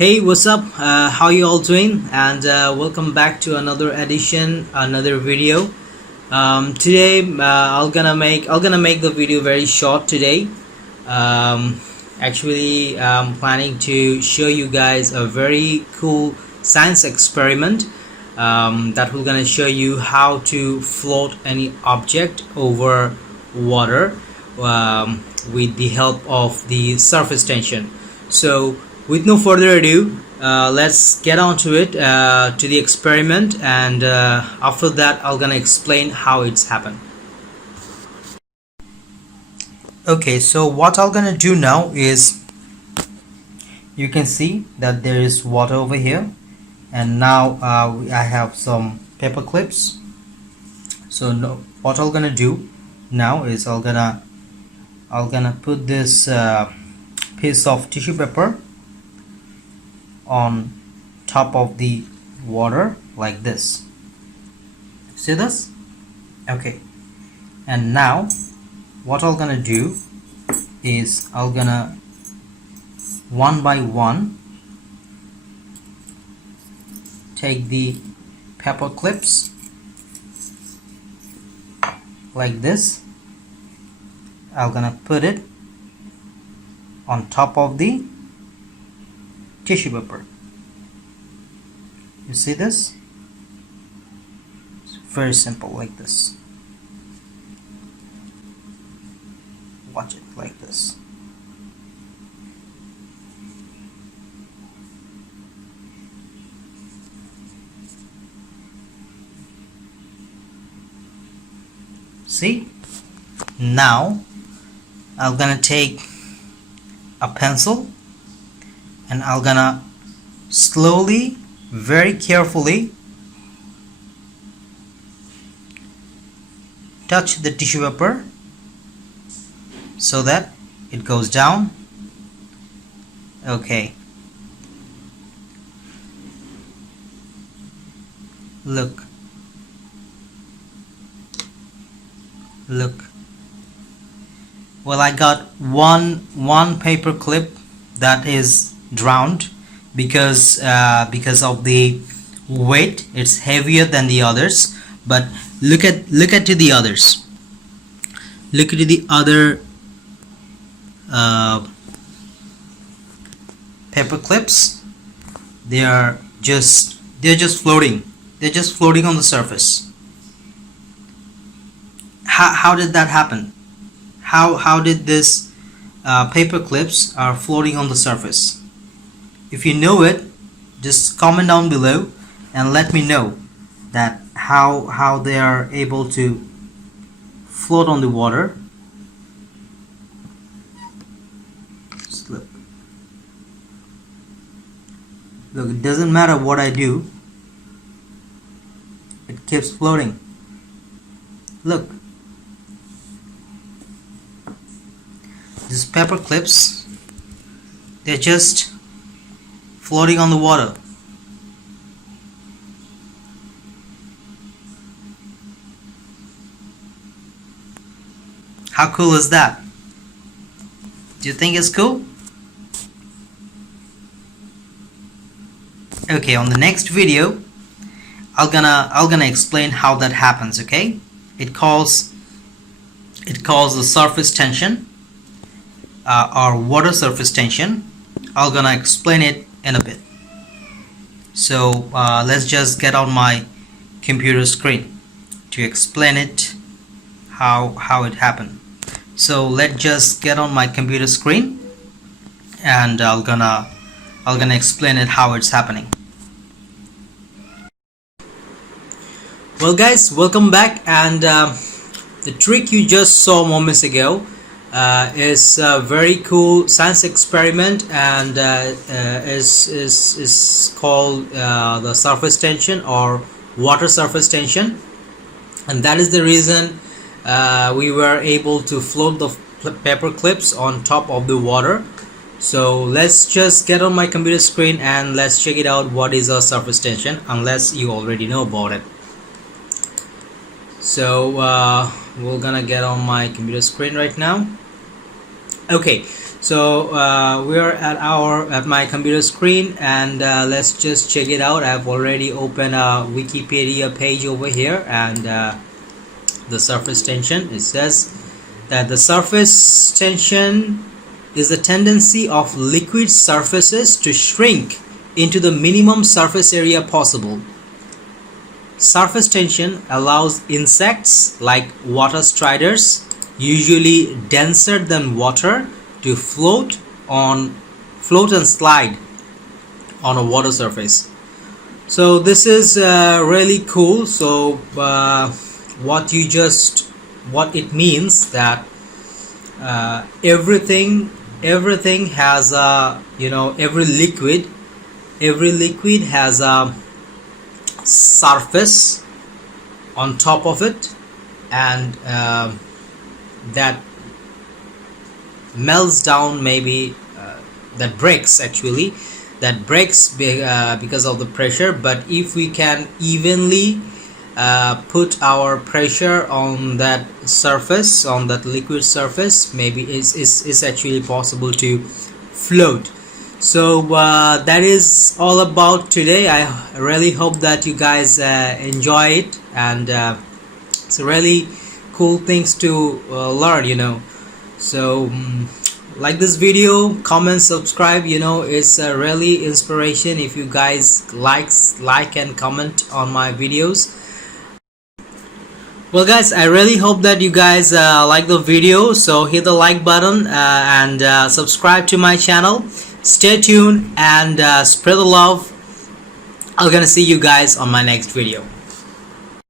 Hey, what's up? How you all doing? And welcome back to another edition, another video. Today, I'm gonna make the video very short today. Um, I'm planning to show you guys a very cool science experiment that will gonna show you how to float any object over water with the help of the surface tension. So with no further ado, let's get on to it, to the experiment, and after that I'm gonna explain how it's happened. Okay, so what I'm gonna do now is, you can see that there is water over here, and now I have some paper clips. So what I'm gonna do now is I'm gonna put this piece of tissue paper on top of the water like this. See this? Okay, and now what I'm gonna do is I'm gonna one by one take the paper clips like this. I'm gonna put it on top of the tissue paper. You see this? It's very simple, like this. Watch it like this. See? Now I'm gonna take a pencil and I'm gonna slowly, very carefully touch the tissue paper so that it goes down. Okay, look, well, I got one paper clip that is drowned because of the weight. It's heavier than the others. But look at the others. Look at the other paper clips. They're just floating. They're just floating on the surface. How did that happen? How did this paper clips are floating on the surface? If you know it, just comment down below and let me know that how they are able to float on the water. Slip. Look, it doesn't matter what I do, it keeps floating. Look, these paper clips, they're just floating on the water. How cool is that? Do you think it's cool? Okay, on the next video I'm gonna explain how that happens. Okay, it calls the surface tension, or water surface tension. I'm gonna explain it in a bit. So let's just get on my computer screen to explain it, how it happened. So let's just get on my computer screen, and I'm gonna explain it how it's happening. Well guys, welcome back, and the trick you just saw moments ago is a very cool science experiment, and is called the surface tension or water surface tension, and that is the reason we were able to float the paper clips on top of the water. So let's just get on my computer screen and let's check it out, what is a surface tension, unless you already know about it. So we're gonna get on my computer screen right now, Okay, so we're at my computer screen, and let's just check it out. I've already opened a Wikipedia page over here, and the surface tension, it says that the surface tension is the tendency of liquid surfaces to shrink into the minimum surface area possible. Surface tension allows insects like water striders, usually denser than water, to float and slide on a water surface. So this is really cool. So what it means that everything has a, every liquid has a surface on top of it, and that melts down, maybe that breaks because of the pressure. But if we can evenly put our pressure on that surface, on that liquid surface, maybe it's actually possible to float. So that is all about today. I really hope that you guys enjoy it, and it's really cool things to learn. So like this video, comment, subscribe. It's really inspiration if you guys like and comment on my videos. Well guys, I really hope that you guys like the video, so hit the like button and subscribe to my channel. Stay tuned and spread the love. I'm gonna see you guys on my next video.